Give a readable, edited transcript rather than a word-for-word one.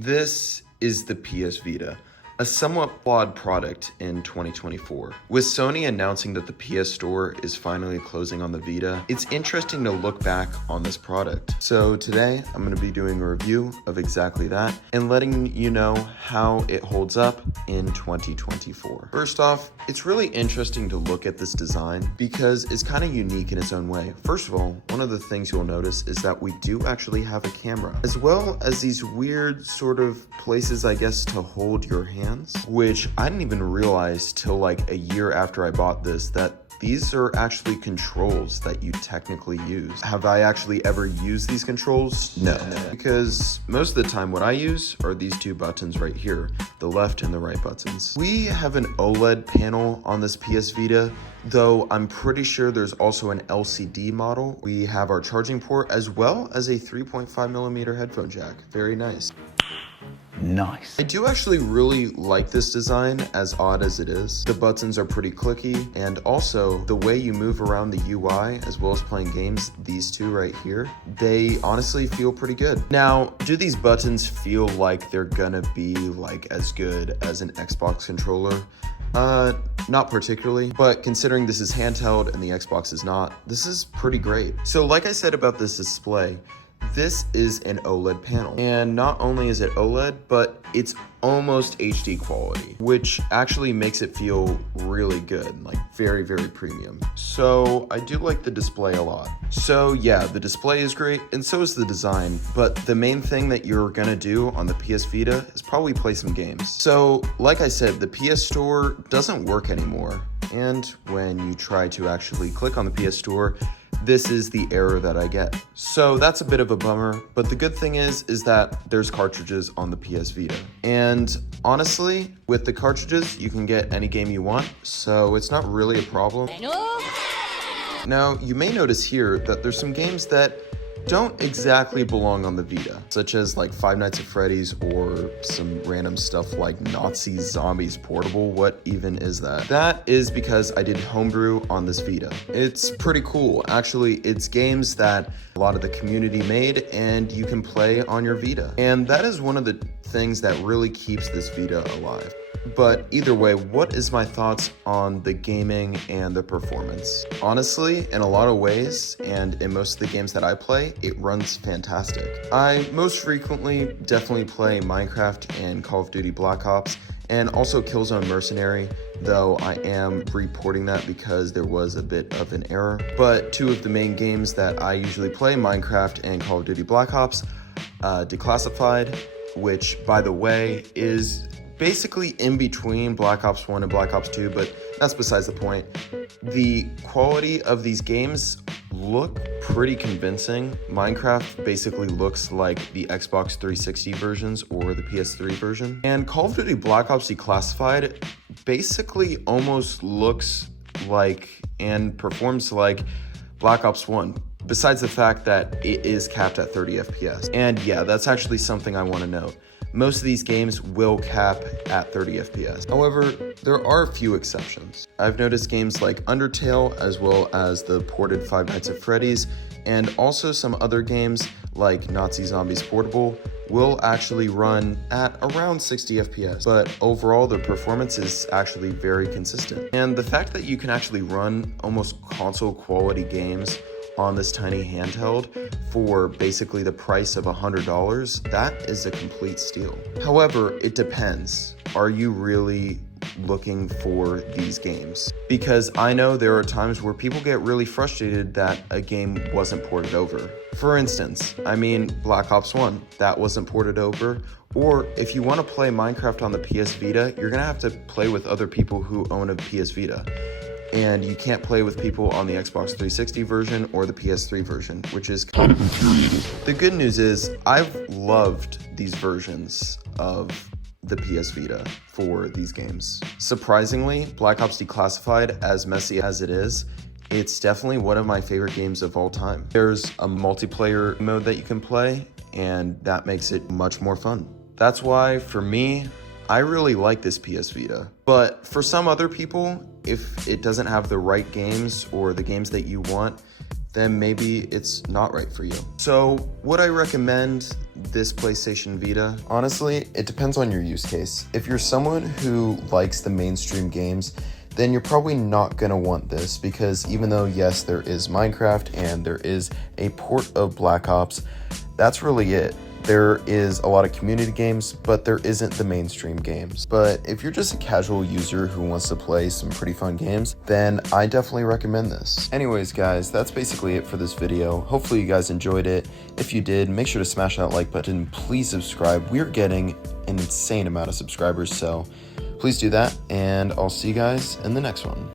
This is the PS Vita, a somewhat flawed product in 2024. With Sony announcing that the PS Store is finally closing on the Vita, it's interesting to look back on this product. So today, I'm going to be doing a review of exactly that and letting you know how it holds up in 2024. First off, it's really interesting to look at this design because it's kind of unique in its own way. First of all, one of the things you'll notice is that we do actually have a camera, as well as these weird sort of places, I guess, to hold your hand, which I didn't even realize till like a year after I bought this, that these are actually controls that you technically use. Have I actually ever used these controls? No, because most of the time what I use are these two buttons right here, the left and the right buttons. We have an OLED panel on this PS Vita, though I'm pretty sure there's also an LCD model. We have our charging port as well as a 3.5mm headphone jack. Very nice. Nice. I do actually really like this design, as odd as it is. The buttons are pretty clicky, and also the way you move around the UI as well as playing games, these two right here, they honestly feel pretty good. Now, do these buttons feel like they're gonna be like as good as an Xbox controller? Not particularly, but considering this is handheld and the Xbox is not, this is pretty great. So like I said about this display, this is an OLED panel, and not only is it OLED, but it's almost HD quality, which actually makes it feel really good, like very, very premium. So I do like the display a lot. So yeah, the display is great, and so is the design, but the main thing that you're gonna do on the PS Vita is probably play some games. So like I said, the PS Store doesn't work anymore, and when you try to actually click on the PS Store, this is the error that I get. So that's a bit of a bummer, but the good thing is that there's cartridges on the PS Vita. And honestly, with the cartridges, you can get any game you want, so it's not really a problem. Now, you may notice here that there's some games that don't exactly belong on the Vita, such as like Five Nights at Freddy's or some random stuff like Nazi Zombies Portable. What even is that? That is because I did Homebrew on this Vita. It's pretty cool. Actually, it's games that a lot of the community made and you can play on your Vita. And that is one of the things that really keeps this Vita alive. But either way, what is my thoughts on the gaming and the performance? Honestly, in a lot of ways, and in most of the games that I play, it runs fantastic. I most frequently definitely play Minecraft and Call of Duty Black Ops, and also Killzone Mercenary, though I am reporting that because there was a bit of an error. But two of the main games that I usually play, Minecraft and Call of Duty Black Ops, Declassified, which, by the way, is basically in between Black Ops 1 and Black Ops 2, but that's besides the point. The quality of these games look pretty convincing. Minecraft basically looks like the Xbox 360 versions or the PS3 version. And Call of Duty Black Ops Declassified basically almost looks like and performs like Black Ops 1. Besides the fact that it is capped at 30 FPS. And yeah, that's actually something I want to note. Most of these games will cap at 30 FPS. However, there are a few exceptions. I've noticed games like Undertale, as well as the ported Five Nights at Freddy's, and also some other games like Nazi Zombies Portable will actually run at around 60 FPS. But overall, the performance is actually very consistent. And the fact that you can actually run almost console quality games on this tiny handheld for basically the price of $100, that is a complete steal. However, it depends. Are you really looking for these games? Because I know there are times where people get really frustrated that a game wasn't ported over. For instance, Black Ops 1, that wasn't ported over. Or if you want to play Minecraft on the PS Vita, you're gonna have to play with other people who own a PS Vita. And you can't play with people on the Xbox 360 version or the PS3 version, which is kind of infuriating. The good news is I've loved these versions of the PS Vita for these games. Surprisingly, Black Ops Declassified, as messy as it is, it's definitely one of my favorite games of all time. There's a multiplayer mode that you can play, and that makes it much more fun. That's why, for me, I really like this PS Vita. But for some other people, if it doesn't have the right games or the games that you want, then maybe it's not right for you. So would I recommend this PlayStation Vita? Honestly, it depends on your use case. If you're someone who likes the mainstream games, then you're probably not gonna want this, because even though yes, there is Minecraft and there is a port of Black Ops, that's really it. There is a lot of community games, but there isn't the mainstream games. But if you're just a casual user who wants to play some pretty fun games, then I definitely recommend this. Anyways guys, that's basically it for this video. Hopefully you guys enjoyed it. If you did, make sure to smash that like button. Please subscribe. We're getting an insane amount of subscribers, so please do that, and I'll see you guys in the next one.